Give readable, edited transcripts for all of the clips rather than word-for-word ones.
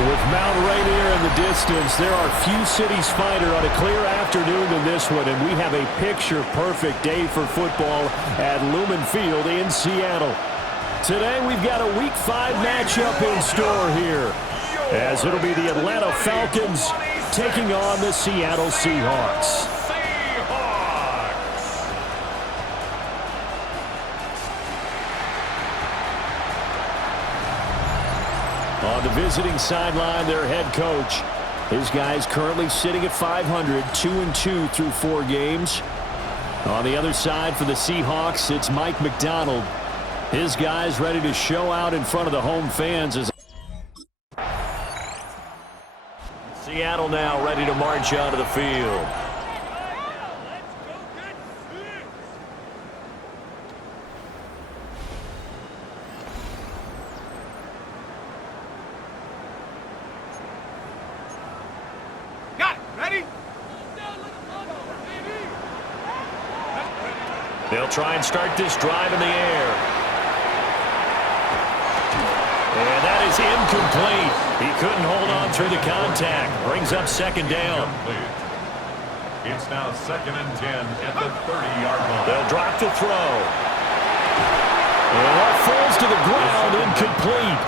With Mount Rainier in the distance, there are few cities finer on a clear afternoon than this one, and we have a picture-perfect day for football at Lumen Field in Seattle. Today, we've got a Week 5 matchup in store here, as it'll be the Atlanta Falcons taking on the Seattle Seahawks. On the visiting sideline, their head coach. His guys currently sitting at 500, 2-2 through 4 games. On the other side for the Seahawks, it's Mike McDonald. His guys ready to show out in front of the home fans. As Seattle now ready to march onto the field. They'll try and start this drive in the air. And that is incomplete. He couldn't hold on through the contact. Brings up second down. It's now 2nd and 10 at the 30-yard line. They'll drop to throw. And that falls to the ground, incomplete.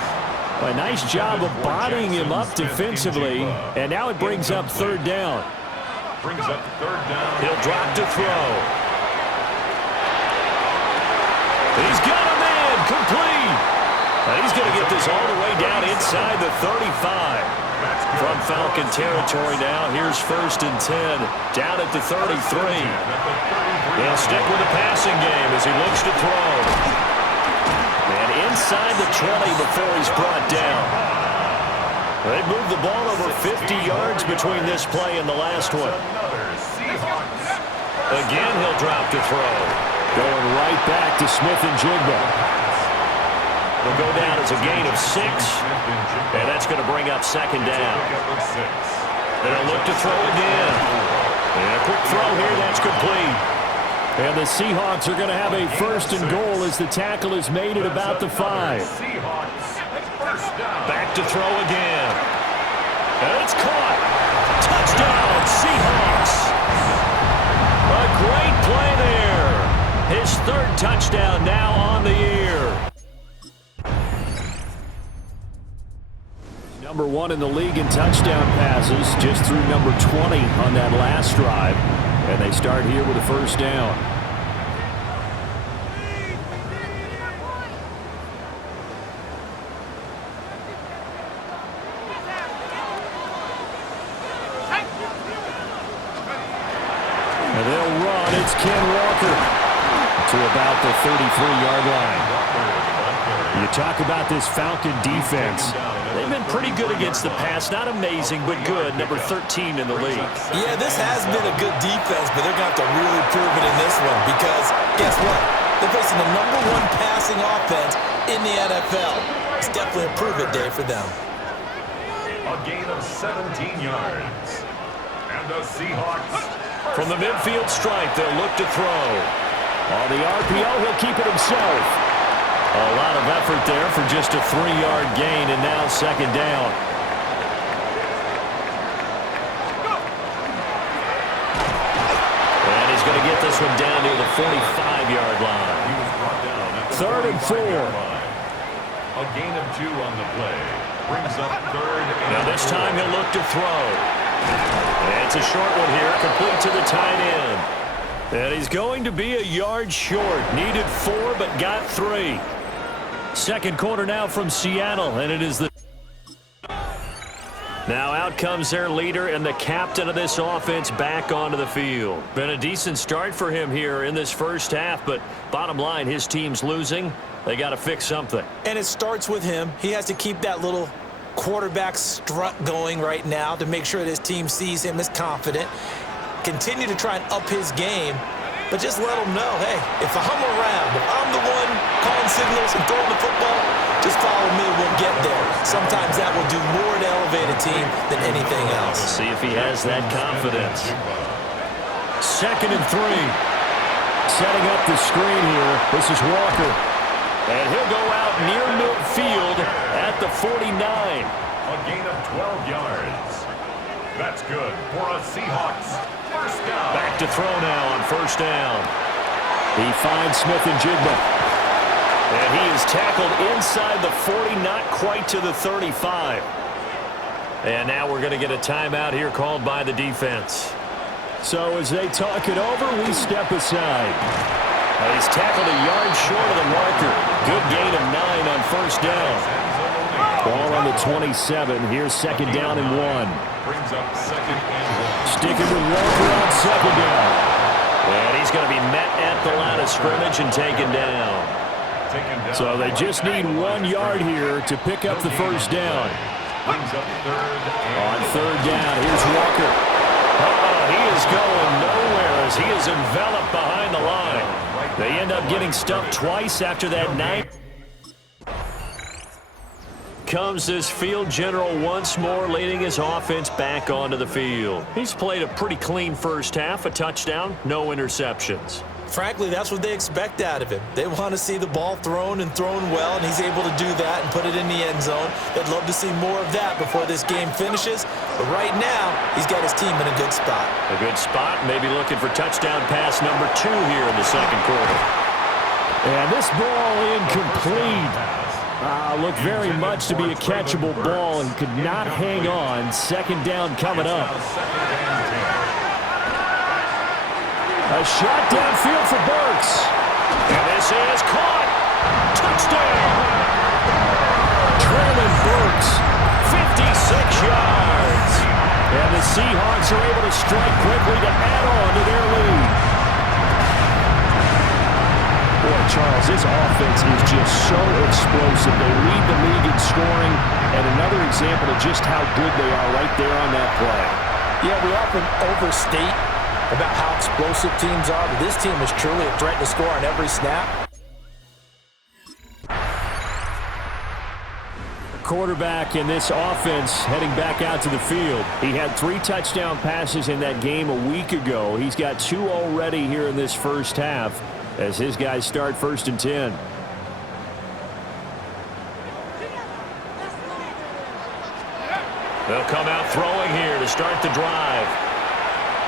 A nice job of bodying him up defensively. And now it brings up 3rd down. Brings up 3rd down. He'll drop to throw. He's got him in, complete. And he's going to get this all the way down inside the 35. From Falcon territory now, here's 1st and 10, down at the 33. He'll stick with the passing game as he looks to throw. And inside the 20 before he's brought down. They moved the ball over 50 yards between this play and the last one. Again, he'll drop to throw. Going right back to Smith-Njigba. It'll go down as a gain of 6. And that's going to bring up 2nd down. They'll look to throw again. And a quick throw here, that's complete. And the Seahawks are going to have a 1st and goal as the tackle is made at about the 5. Back to throw again. And it's caught. Touchdown, Seahawks. A great play there. His 3rd touchdown now on the year. Number 1 in the league in touchdown passes, just through number 20 on that last drive. And they start here with a 1st down. And they'll run. It's Ken Walker to about the 33-yard line. You talk about this Falcon defense. They've been pretty good against the pass. Not amazing, but good. Number 13 in the league. Yeah, this has been a good defense, but they're going to have to really prove it in this one because, guess what? They're facing the number 1 passing offense in the NFL. It's definitely a prove-it day for them. A gain of 17 yards. And the Seahawks. From the midfield stripe, they'll look to throw. On the RPO, he'll keep it himself. A lot of effort there for just a 3-yard gain, and now 2nd down. And he's going to get this one down near the 45-yard line. He was brought down at the 3rd and 4. A gain of 2 on the play. Brings up 3rd and Now this time he'll look to throw. And it's a short one here, complete to the tight end. And he's going to be a yard short. Needed 4, but got 3. 2nd quarter now from Seattle, and it is the... Now out comes their leader and the captain of this offense back onto the field. Been a decent start for him here in this 1st half, but bottom line, his team's losing. They got to fix something. And it starts with him. He has to keep that little quarterback strut going right now to make sure that his team sees him as confident. Continue to try and up his game, but just let him know, hey, if I'm around, if I'm the one calling signals and throwing the football, just follow me, we'll get there. Sometimes that will do more to elevate a team than anything else. See if he has that confidence. 2nd and 3. Setting up the screen here. This is Walker. And he'll go out near midfield at the 49. A gain of 12 yards. That's good for a Seahawks first down. Back to throw now on first down. He finds Smith and Jigba. And he is tackled inside the 40, not quite to the 35. And now we're going to get a timeout here called by the defense. So as they talk it over, we step aside. He's tackled a yard short of the marker. Good gain of 9 on first down. Ball on the 27. Here's second down and 1. Brings up second and 1. Sticking with Walker on second down. And he's going to be met at the line of scrimmage and taken down. So they just need 1 yard here to pick up the first down. Brings up On third down, here's Walker. He is going nowhere as he is enveloped behind the line. They end up getting stuffed twice after that night. Comes this field general once more, leading his offense back onto the field. He's played a pretty clean first half, a touchdown, no interceptions. Frankly, that's what they expect out of him. They want to see the ball thrown and thrown well, and he's able to do that and put it in the end zone. They'd love to see more of that before this game finishes. But right now, he's got his team in a good spot. A good spot, maybe looking for touchdown pass number 2 here in the second quarter. And this ball incomplete. Looked very much to be a catchable ball and could not hang on. Second down coming up. A shot downfield for Burks. And this is caught. Touchdown. Traylon Burks. 56 yards. And the Seahawks are able to strike quickly to add on to their lead. Boy, Charles, this offense is just so explosive. They lead the league in scoring, and another example of just how good they are right there on that play. Yeah, we often overstate about how explosive teams are, but this team is truly a threat to score on every snap. Quarterback in this offense heading back out to the field. He had 3 touchdown passes in that game a week ago. He's got 2 already here in this first half as his guys start first and 10. They'll come out throwing here to start the drive.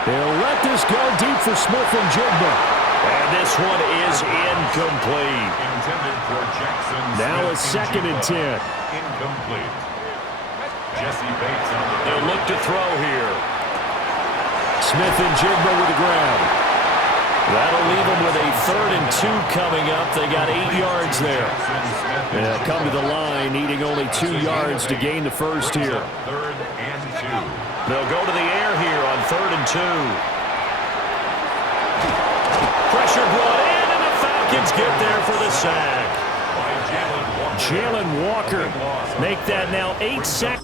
They'll let this go deep for Smith and Jigba. And this one is incomplete. Intended for Jackson. Now a second and 10. Incomplete. Jesse Bates on the They'll look to throw here. Smith and Jigba with the grab. That'll leave them with a 3rd and 2 coming up. They got 8 yards there. They'll come to the line, needing only 2 yards to gain the first here. 3rd and 2. They'll go to the air here on 3rd and 2. Pressure brought in, and the Falcons get there for the sack. Jalen Walker make that now 8 sacks.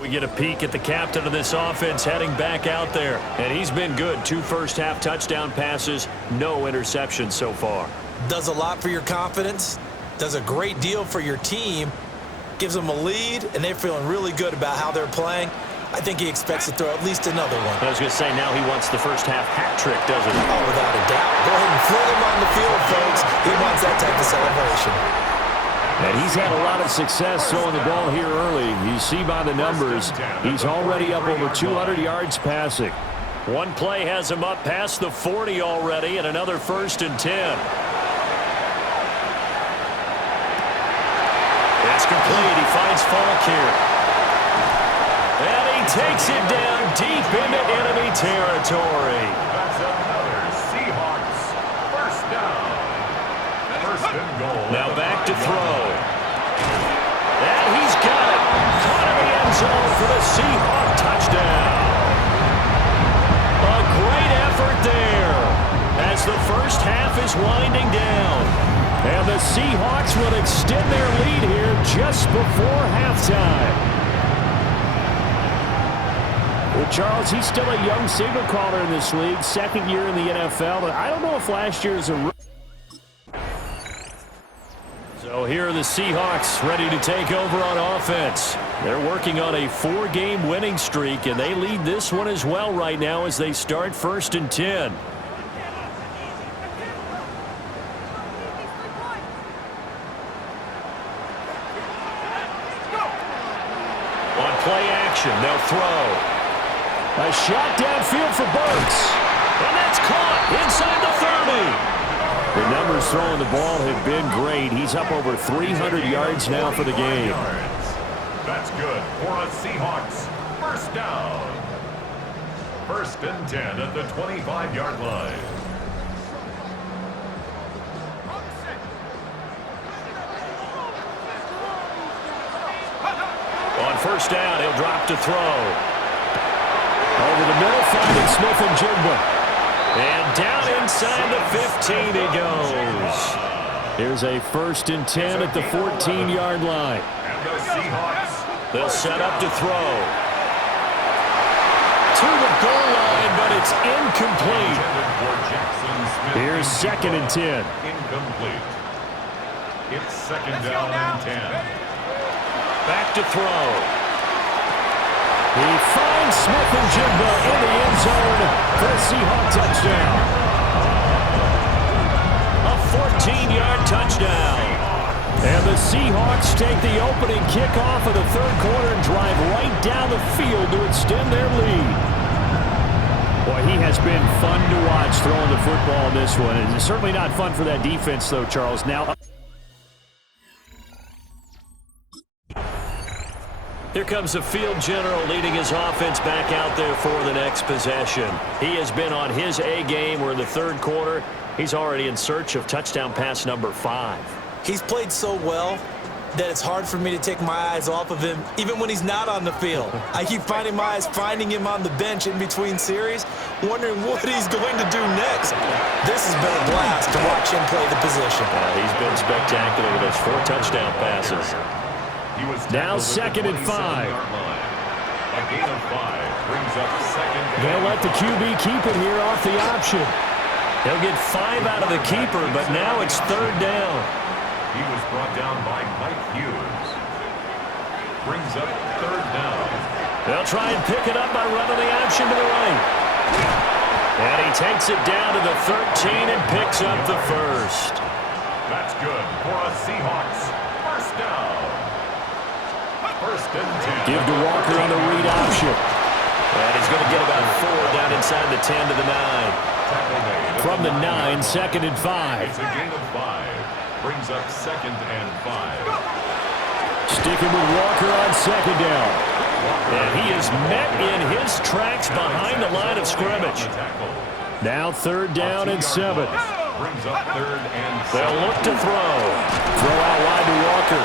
We get a peek at the captain of this offense heading back out there. And he's been good. 2 first-half touchdown passes, no interceptions so far. Does a lot for your confidence, does a great deal for your team, gives them a lead, and they're feeling really good about how they're playing. I think he expects to throw at least another one. I was going to say, now he wants the first-half hat trick, doesn't he? Oh, without a doubt. Go ahead and fling him on the field, folks. He wants that type of celebration. And he's had a lot of success throwing the ball here early. You see by the numbers, he's already up over 200 yards passing. One play has him up past the 40 already, and another 1st and 10. It's complete. He finds Falk here. And he takes it down deep into enemy territory. That's another Seahawks first down. First and goal. Now back to throw. And he's got it. Caught in the end zone for the Seahawk touchdown. A great effort there as the first half is winding down. And the Seahawks will extend their lead here just before halftime. Well, Charles, he's still a young signal caller in this league, 2nd year in the NFL, but I don't know if last year is a... So here are the Seahawks ready to take over on offense. They're working on a 4-game winning streak, and they lead this one as well right now as they start 1st and 10. formation. They'll throw. A shot downfield for Burks. And that's caught inside the 30. The numbers throwing the ball have been great. He's up over 300 yards now for the game. That's good for a Seahawks first down. 1st and 10 at the 25-yard line. On 1st down, he'll drop to throw. Over the middle, finding Smith and Jigba. And down inside the 15 he goes. Here's a 1st and 10 at the 14-yard line. And the Seahawks, they'll set up to throw. To the goal line, but it's incomplete. Here's 2nd and 10. Incomplete. It's 2nd down and 10. Back to throw. He finds Smith and Jigba in the end zone for a Seahawk touchdown. A 14-yard touchdown. And the Seahawks take the opening kickoff of the 3rd quarter and drive right down the field to extend their lead. Boy, he has been fun to watch throwing the football in this one. It's certainly not fun for that defense, though, Charles. Now, here comes the field general leading his offense back out there for the next possession. He has been on his A game. We're in the 3rd quarter. He's already in search of touchdown pass number 5. He's played so well that it's hard for me to take my eyes off of him, even when he's not on the field. I keep finding my eyes finding him on the bench in between series, wondering what he's going to do next. This has been a blast to watch him play the position. He's been spectacular with those 4 touchdown passes. Now 2nd and 5. A gain of 5 brings up 2nd. They'll let the QB keep it here off the option. He'll get 5 out of the keeper, but now it's 3rd down. He was brought down by Mike Hughes. Brings up 3rd down. They'll try and pick it up by running the option to the right. And he takes it down to the 13 and picks up the 1st. That's good for a Seahawks first down. 1st and 10. Give to Walker on the read option. And he's going to get about 4 down inside the 10 to the 9. From the 9, 2nd and 5. It's a gain of 5. Brings up 2nd and 5. Sticking with Walker on 2nd down. And he is met in his tracks behind the line of scrimmage. Now 3rd down and 7. Brings up 3rd and 7. They'll look to throw. Throw out wide to Walker.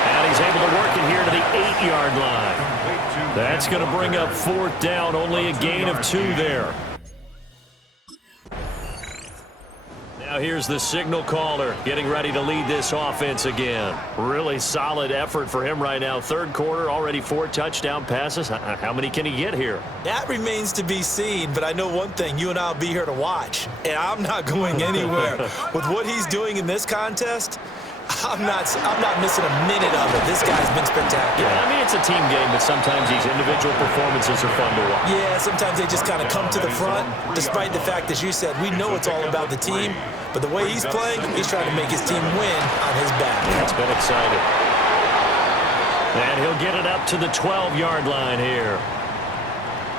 And he's able to work it here to the 8-yard line. That's going to bring up 4th down, only a gain of 2 there. Now here's the signal caller getting ready to lead this offense again. Really solid effort for him right now. 3rd quarter, already 4 touchdown passes. How many can he get here? That remains to be seen, but I know one thing. You and I will be here to watch, and I'm not going anywhere. With what he's doing in this contest, I'm not missing a minute of it. This guy's been spectacular. Yeah, I mean, it's a team game, but sometimes these individual performances are fun to watch. Yeah, sometimes they just kind of come to the front, despite the fact, as you said, we know it's all about the team, but the way he's playing, he's trying to make his team win on his back. It's been exciting. And he'll get it up to the 12-yard line here.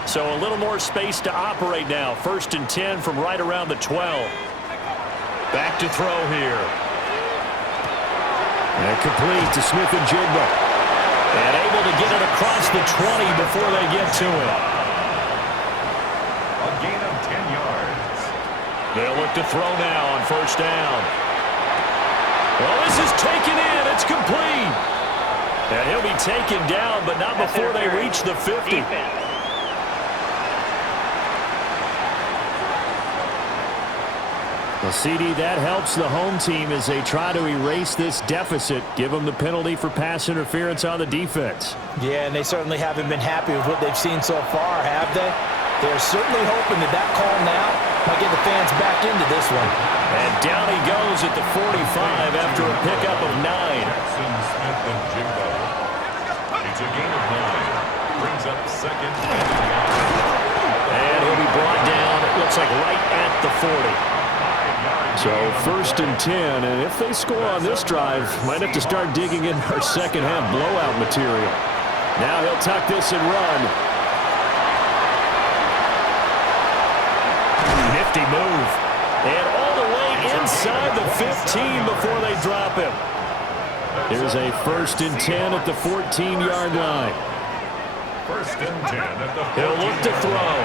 So a little more space to operate now. 1st and 10 from right around the 12. Back to throw here. And complete to Smith and Jigba. And able to get it across the 20 before they get to it. A gain of 10 yards. They'll look to throw now on 1st down. Well, this is taken in. It's complete. And he'll be taken down, but not before they reach the 50. Well, CD, that helps the home team as they try to erase this deficit, give them the penalty for pass interference on the defense. Yeah, and they certainly haven't been happy with what they've seen so far, have they? They're certainly hoping that call now might get the fans back into this one. And down he goes at the 45 after a pickup of 9. Jackson, Smith, and Jigba. It's a gain of 9. Brings up 2nd and 1. And he'll be brought down, it looks like right at the 40. So 1st and 10, and if they score on this drive, might have to start digging in our second half blowout material. Now he'll tuck this and run. Nifty move. And all the way inside the 15 before they drop him. Here's a 1st and 10 at the 14-yard line. 1st and 10 at the 14. He'll look to throw.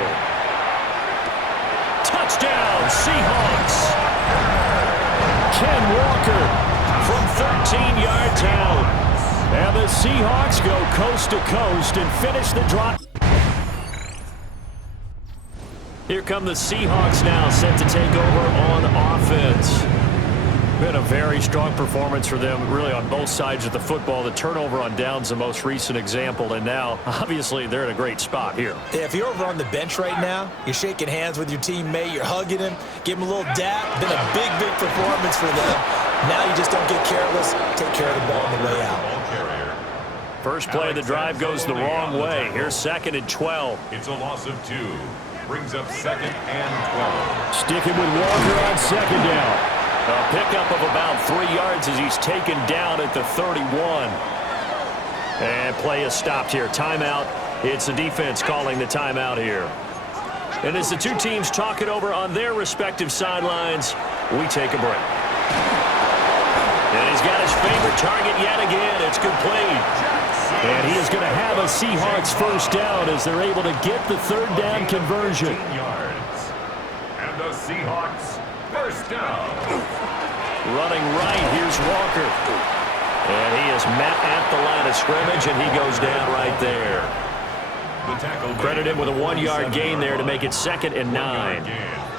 Touchdown, Seahawks. Ken Walker From 13 yards out. And the Seahawks go coast to coast and finish the drive. Here come the Seahawks now, set to take over on offense. Been a very strong performance for them, really, on both sides of the football. The turnover on downs, the most recent example, and now, obviously, they're in a great spot here. If you're over on the bench right now, you're shaking hands with your teammate, you're hugging him, give him a little dap. Been a big, big performance for them. Now you just don't get careless. Take care of the ball on the way out. First play of the drive goes the wrong way. Here's 2nd and 12. It's a loss of 2. Brings up 2nd and 12. Sticking with Walker on 2nd down. A pickup of about 3 yards as he's taken down at the 31. And play is stopped here. Timeout. It's the defense calling the timeout here. And as the two teams talk it over on their respective sidelines, we take a break. And he's got his favorite target yet again. It's complete. And he is going to have a Seahawks 1st down as they're able to get the 3rd down conversion. Yards. And the Seahawks 1st down. Running right, here's Walker. And he is met at the line of scrimmage, and he goes down right there. Credit him with a 1-yard gain there to make it 2nd and 9.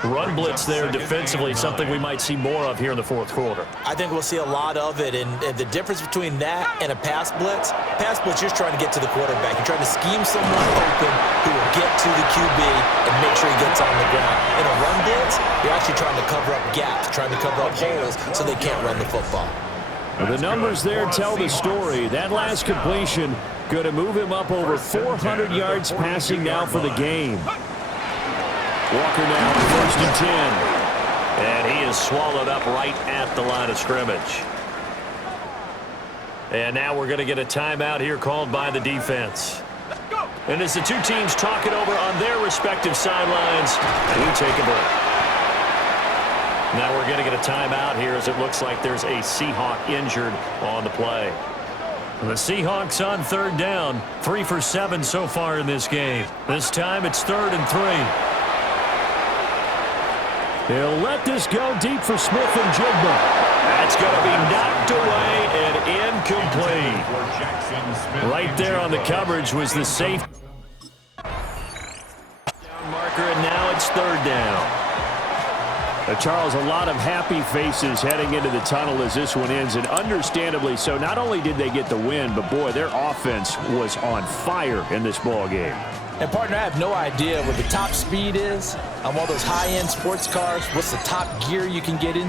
Run blitz there defensively, something we might see more of here in the 4th quarter. I think we'll see a lot of it, and the difference between that and a pass blitz, you're trying to get to the quarterback. You're trying to scheme someone open who will get to the QB and make sure he gets on the ground. In a run blitz, you're actually trying to cover up gaps, trying to cover up holes so they can't run the football. Well, the numbers there tell the story. That last completion going to move him up over 400 yards passing now for the game. Walker now 1st and 10. And he is swallowed up right at the line of scrimmage. And now we're going to get a timeout here called by the defense. And as the two teams talk it over on their respective sidelines, we take a break. Now we're going to get a timeout here as it looks like there's a Seahawk injured on the play. The Seahawks on 3rd down, 3 for 7 so far in this game. This time it's 3rd and 3. They'll let this go deep for Smith and Jigba. That's going to be knocked away and incomplete. Right there on the coverage was the safe down marker, and now it's 3rd down. Charles, a lot of happy faces heading into the tunnel as this one ends, and understandably so. Not only did they get the win, but boy, their offense was on fire in this ball game. And, partner, I have no idea what the top speed is on one of those high-end sports cars. What's the top gear you can get into?